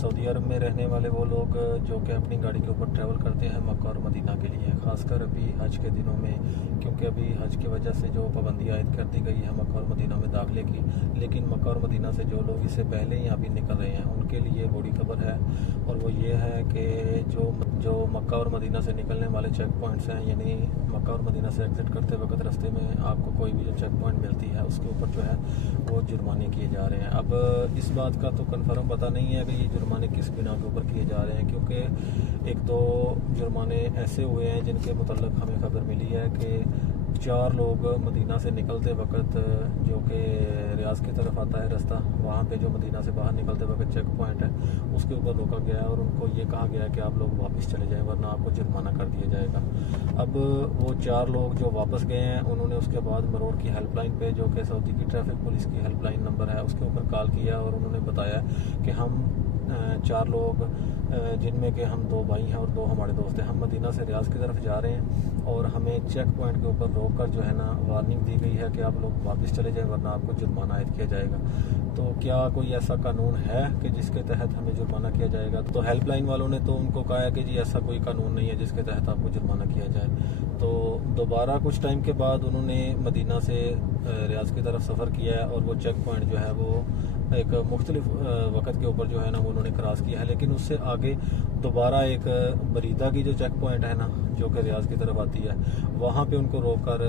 سعودی عرب میں رہنے والے وہ لوگ جو کہ اپنی گاڑی کے اوپر ٹریول کرتے ہیں مکہ اور مدینہ کے لیے، خاص کر ابھی حج کے دنوں میں، کیونکہ ابھی حج کی وجہ سے جو پابندی عائد کر دی گئی ہے مکہ اور مدینہ میں داخلے کی، لیکن مکہ اور مدینہ سے جو لوگ اس سے پہلے ہی ابھی نکل رہے ہیں ان کے لیے بڑی خبر ہے، اور وہ یہ ہے کہ جو مکہ اور مدینہ سے نکلنے والے چیک پوائنٹس ہیں، یعنی مکہ اور مدینہ سے ایگزٹ کرتے وقت راستے میں آپ کو کوئی بھی جو چیک پوائنٹ ملتی ہے اس کے اوپر جو ہے وہ جرمانے کیے جا رہے ہیں۔ اب اس بات کا تو کنفرم پتہ نہیں ہے کہ یہ جرمانے کس بنا کے اوپر کیے جا رہے ہیں، کیونکہ ایک دو جرمانے ایسے ہوئے ہیں جن کے متعلق ہمیں خبر ملی ہے کہ 4 لوگ مدینہ سے نکلتے وقت، جو کہ ریاض کی طرف آتا ہے راستہ، وہاں پہ جو مدینہ سے باہر نکلتے وقت چیک پوائنٹ ہے اس کے اوپر روکا گیا ہے اور ان کو یہ کہا گیا ہے کہ آپ لوگ واپس چلے جائیں ورنہ آپ کو جرمانہ کر دیا جائے گا۔ اب وہ 4 لوگ جو واپس گئے ہیں انہوں نے اس کے بعد مروڑ کی ہیلپ لائن پہ، جو کہ سعودی کی ٹریفک پولیس کی ہیلپ لائن نمبر ہے، اس کے اوپر کال کیا اور انہوں نے بتایا کہ ہم 4 لوگ جن میں کہ ہم 2 بھائی ہیں اور 2 ہمارے دوست ہیں، ہم مدینہ سے ریاض کی طرف جا رہے ہیں اور ہمیں چیک پوائنٹ کے اوپر روک کر جو ہے نا وارننگ دی گئی ہے کہ آپ لوگ واپس چلے جائیں ورنہ آپ کو جرمانہ عائد کیا جائے گا۔ تو کیا کوئی ایسا قانون ہے کہ جس کے تحت ہمیں جرمانہ کیا جائے گا؟ تو ہیلپ لائن والوں نے تو ان کو کہا ہے کہ جی ایسا کوئی قانون نہیں ہے جس کے تحت آپ کو جرمانہ کیا جائے۔ تو دوبارہ کچھ ٹائم کے بعد انہوں نے مدینہ سے ریاض کی طرف سفر کیا ہے اور وہ چیک پوائنٹ جو ہے وہ ایک مختلف وقت کے اوپر جو ہے نا وہ انہوں نے کراس کیا ہے، لیکن اس سے آگے دوبارہ ایک بریدہ کی جو چیک پوائنٹ ہے نا جو کہ ریاض کی طرف آتی ہے، وہاں پہ ان کو روک کر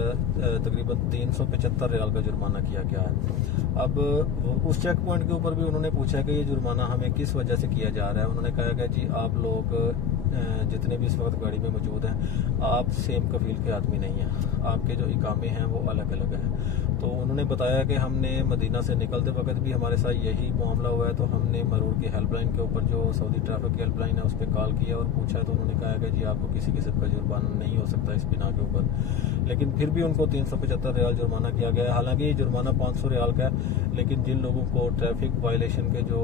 تقریباً 375 ریال کا جرمانہ کیا گیا ہے۔ اب اس چیک پوائنٹ کے اوپر بھی انہوں نے پوچھا کہ یہ جرمانہ ہمیں کس وجہ سے کیا جا رہا ہے۔ انہوں نے کہا کہ جی آپ لوگ جتنے بھی اس وقت گاڑی میں موجود ہیں آپ سیم کفیل کے آدمی نہیں ہیں، آپ کے جو اقامے ہیں وہ الگ الگ ہیں۔ تو انہوں نے بتایا کہ ہم نے مدینہ سے نکلتے وقت بھی ہمارے ساتھ یہی معاملہ ہوا ہے، تو ہم نے مرور کی ہیلپ لائن کے اوپر جو سعودی ٹریفک کی ہیلپ لائن ہے اس پہ کال کیا اور پوچھا، تو انہوں نے کہا کہ جی آپ کو کسی قسم کا جرمانہ نہیں ہو سکتا اس بنا کے اوپر، لیکن پھر بھی ان کو 375 ریال جرمانہ کیا گیا ہے۔ حالانکہ یہ جرمانہ 500 ریال کا ہے، لیکن جن لوگوں کو ٹریفک وائلیشن کے جو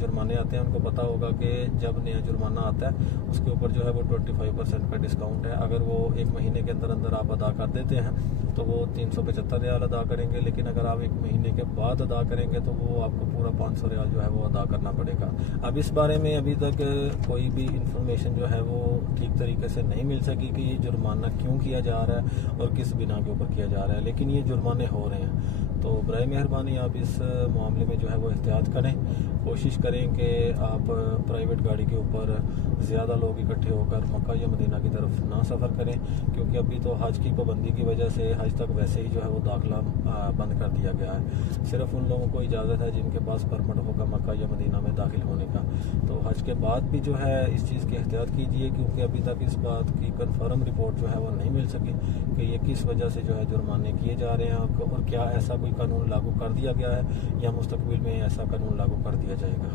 جرمانے آتے ہیں ان کو پتہ ہوگا کہ جب نیا جرمانہ آتا ہے اس کے اوپر جو ہے وہ 25% کا ڈسکاؤنٹ ہے۔ اگر وہ 1 مہینے کے اندر اندر آپ ادا کر دیتے ہیں تو وہ 375 ریال ادا کریں گے، لیکن اگر آپ 1 مہینے کے بعد ادا کریں گے تو وہ آپ کو پورا 500 ریال جو ہے وہ ادا کرنا پڑے گا۔ اب اس بارے میں ابھی تک کوئی بھی انفارمیشن جو ہے وہ ٹھیک طریقے سے نہیں مل سکی کہ یہ جرمانہ کیوں کیا جا رہا ہے اور کس بنا کے اوپر کیا جا رہا ہے، لیکن یہ جرمانے ہو رہے ہیں۔ تو برائے مہربانی آپ اس معاملے میں جو ہے وہ احتیاط کریں، کوشش کریں کہ آپ پرائیویٹ گاڑی کے اوپر زیادہ لوگ اکٹھے ہو کر مکہ یا مدینہ کی طرف نہ سفر کریں، کیونکہ ابھی تو حج کی پابندی کی وجہ سے حج تک ویسے ہی جو ہے وہ داخلہ بند کر دیا گیا ہے۔ صرف ان لوگوں کو اجازت ہے جن کے پاس پرمٹ ہوگا مکہ یا مدینہ میں داخل ہونے کا۔ تو حج کے بعد بھی جو ہے اس چیز کی احتیاط کیجیے، کیونکہ ابھی تک اس بات کی کنفرم رپورٹ جو ہے وہ نہیں مل سکی کہ یہ کس وجہ سے جو ہے جرمانے کیے جا رہے ہیں آپ کو، اور کیا ایسا کوئی قانون لاگو کر دیا گیا ہے یا مستقبل میں ایسا قانون لاگو کر دیا جائے گا۔